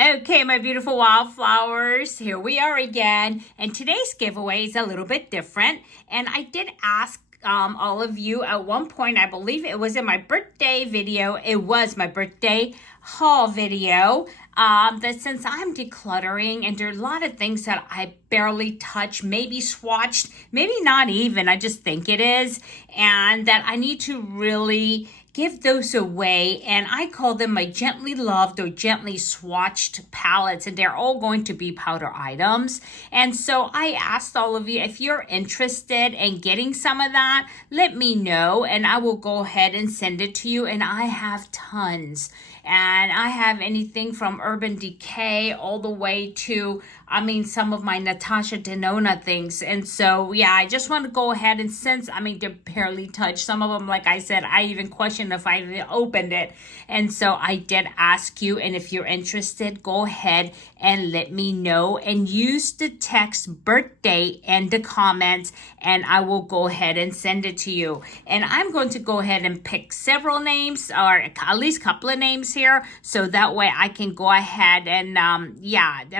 Okay, my beautiful wildflowers, here we are again. And today's giveaway is a little bit different. And I did ask all of you at one point, I believe it was in my birthday video. It was my birthday haul video. That since I'm decluttering and there are a lot of things that I barely touch, maybe swatched, maybe not even, I just think it is. And that I need to really give those away, and I call them my gently loved or gently swatched palettes, and they're all going to be powder items. And so I asked all of you, if you're interested in getting some of that, let me know and I will go ahead and send it to you. And I have tons, and I have anything from Urban Decay all the way to, some of my Natasha Denona things. And so, yeah, I just want to go ahead and since, they're barely touched. Some of them, like I said, I even questioned if I even opened it. And so I did ask you, and if you're interested, go ahead and let me know and use the text birthday in the comments, and I will go ahead and send it to you. And I'm going to go ahead and pick several names, or at least a couple of names here, so that way I can go ahead and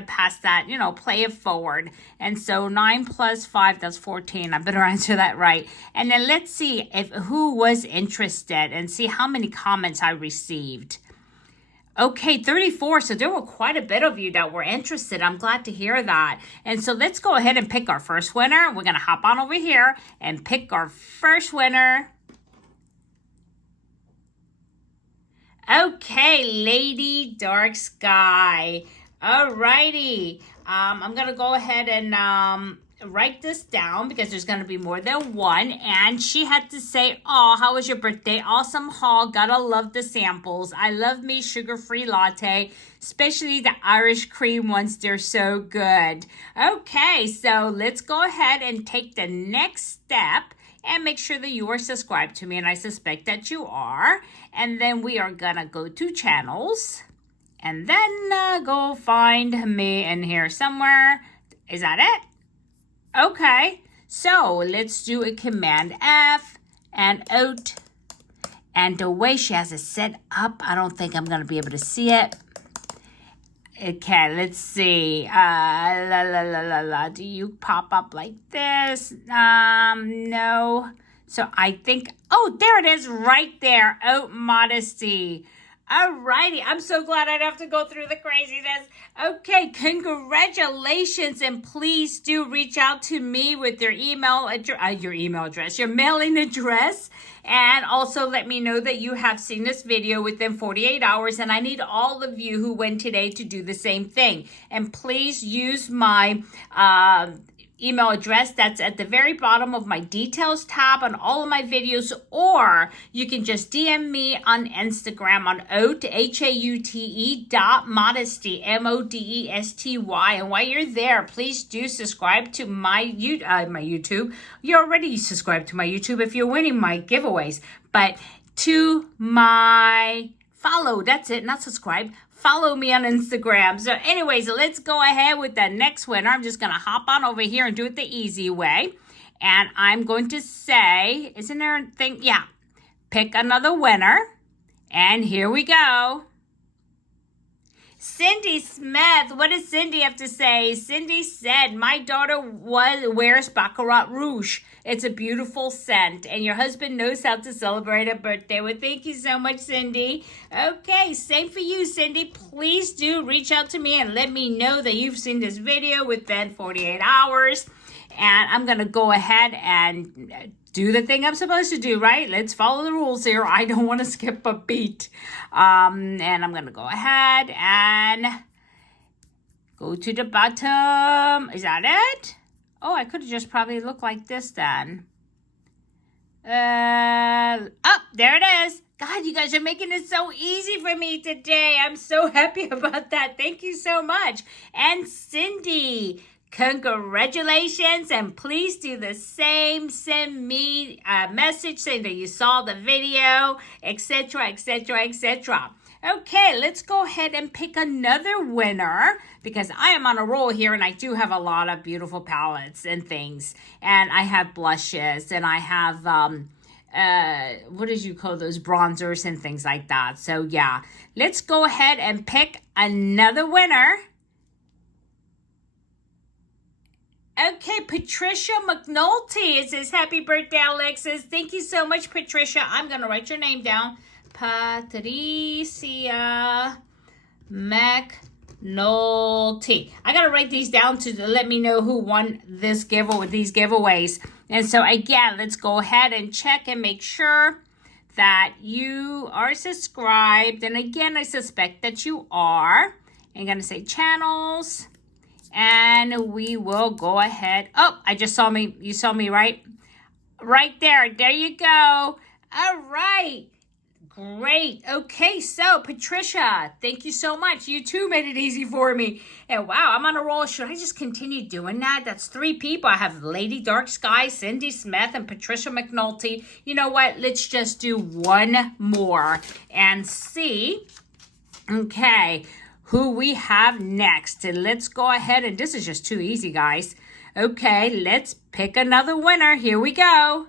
pass that, play it forward. And so 9 plus 5, that's 14. I better answer that right. And then let's see who was interested and see how many comments I received. Okay, 34. So there were quite a bit of you that were interested. I'm glad to hear that. And so let's go ahead and pick our first winner. We're going to hop on over here and pick our first winner. Okay, Lady Dark Sky. Alrighty. I'm going to go ahead and write this down because there's going to be more than one. And she had to say, oh, how was your birthday? Awesome haul. Gotta love the samples. I love me sugar-free latte, especially the Irish cream ones. They're so good. Okay, so let's go ahead and take the next step and make sure that you are subscribed to me. And I suspect that you are. And then we are going to go to channels. And then go find me in here somewhere. Is that it? Okay. So let's do a Command F and Haute. And the way she has it set up, I don't think I'm going to be able to see it. Okay, let's see. Do you pop up like this? No. So I think, oh, there it is right there. Oh, Modesty. Alrighty, I'm so glad I don't have to go through the craziness. Okay, congratulations, and please do reach out to me with your email address, your mailing address, and also let me know that you have seen this video within 48 hours, and I need all of you who went today to do the same thing. And please use my email address that's at the very bottom of my details tab on all of my videos, or you can just DM me on Instagram on Haute, Haute .modesty, MODESTY. And while you're there, please do subscribe to my YouTube. You're already subscribed to my YouTube if you're winning my giveaways, but to my follow, that's it, not subscribe. Follow me on Instagram. So anyways, let's go ahead with the next winner. I'm just going to hop on over here and do it the easy way. And I'm going to say, isn't there a thing? Yeah. Pick another winner. And here we go. Cindy Smith. What does Cindy have to say? Cindy said, my daughter wears Baccarat Rouge. It's a beautiful scent. And your husband knows how to celebrate a birthday. Well, thank you so much, Cindy. Okay, same for you, Cindy. Please do reach out to me and let me know that you've seen this video within 48 hours. And I'm going to go ahead and do the thing I'm supposed to do, right? Let's follow the rules here. I don't want to skip a beat. And I'm going to go ahead and go to the bottom. Is that it? Oh, I could have just probably looked like this then. Oh, there it is. God, you guys are making it so easy for me today. I'm so happy about that. Thank you so much. And Cindy, congratulations, and please do the same. Send me a message saying that you saw the video, etc., etc., etc. Okay, let's go ahead and pick another winner because I am on a roll here and I do have a lot of beautiful palettes and things. And I have blushes and I have what did you call those, bronzers and things like that. So yeah, let's go ahead and pick another winner. Okay, Patricia McNulty. It says, happy birthday, Alexis. Thank you so much, Patricia. I'm going to write your name down. Patricia McNulty. I got to write these down to let me know who won this giveaway, these giveaways. And so, again, let's go ahead and check and make sure that you are subscribed. And again, I suspect that you are. I'm going to say channels. And we will go ahead. Oh, I just saw me. You saw me, right? Right there. There you go. All right. Great. Okay, so Patricia, thank you so much. You too made it easy for me. And wow, I'm on a roll. Should I just continue doing that? That's 3 people. I have Lady Dark Sky, Cindy Smith, and Patricia McNulty. You know what? Let's just do one more and see. Okay. Who we have next. And let's go ahead, and this is just too easy, guys. Okay, let's pick another winner. Here we go.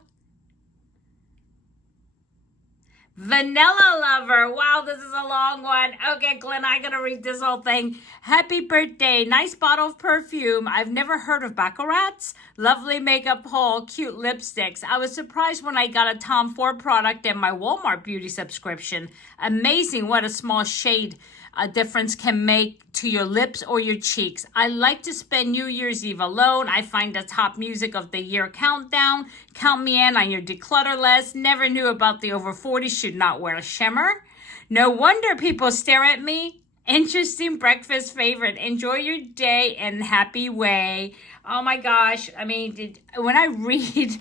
Vanilla Lover. Wow, this is a long one. Okay, Glenn, I gotta read this whole thing. Happy birthday. Nice bottle of perfume. I've never heard of Baccarat's. Lovely makeup haul. Cute lipsticks. I was surprised when I got a Tom Ford product and my Walmart beauty subscription. Amazing what a small shade a difference can make to your lips or your cheeks. I like to spend New Year's Eve alone. I find the top music of the year countdown. Count me in on your declutter list. Never knew about the over 40 should not wear a shimmer. No wonder people stare at me. Interesting breakfast favorite. Enjoy your day and happy way. Oh my gosh. I mean, when I read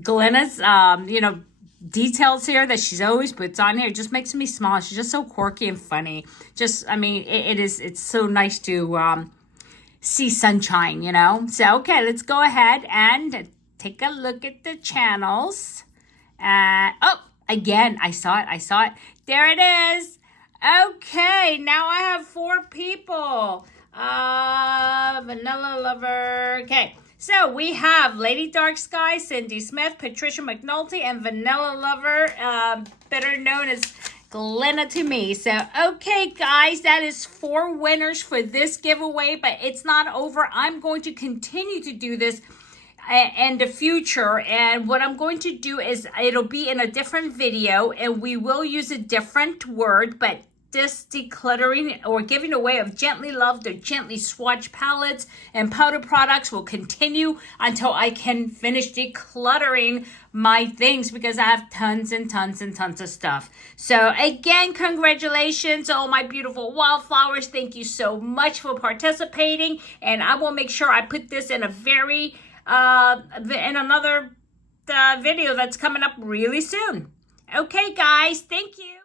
Glenna's, details here that she's always puts on here, it just makes me smile. She's just so quirky and funny. Just, I mean, it's so nice to see sunshine, you know. So, okay, let's go ahead and take a look at the channels. Oh, again, I saw it. There it is. Okay, now I have 4 people. Vanilla Lover. Okay. So we have Lady Dark Sky, Cindy Smith, Patricia McNulty, and Vanilla Lover, better known as Glenna to me. So, okay, guys, that is 4 winners for this giveaway, but it's not over. I'm going to continue to do this in the future, and what I'm going to do is it'll be in a different video, and we will use a different word, but this decluttering or giving away of gently loved or gently swatched palettes and powder products will continue until I can finish decluttering my things, because I have tons and tons and tons of stuff. So again, congratulations, all my beautiful wildflowers. Thank you so much for participating, and I will make sure I put this in a very in another video that's coming up really soon. Okay, guys, thank you.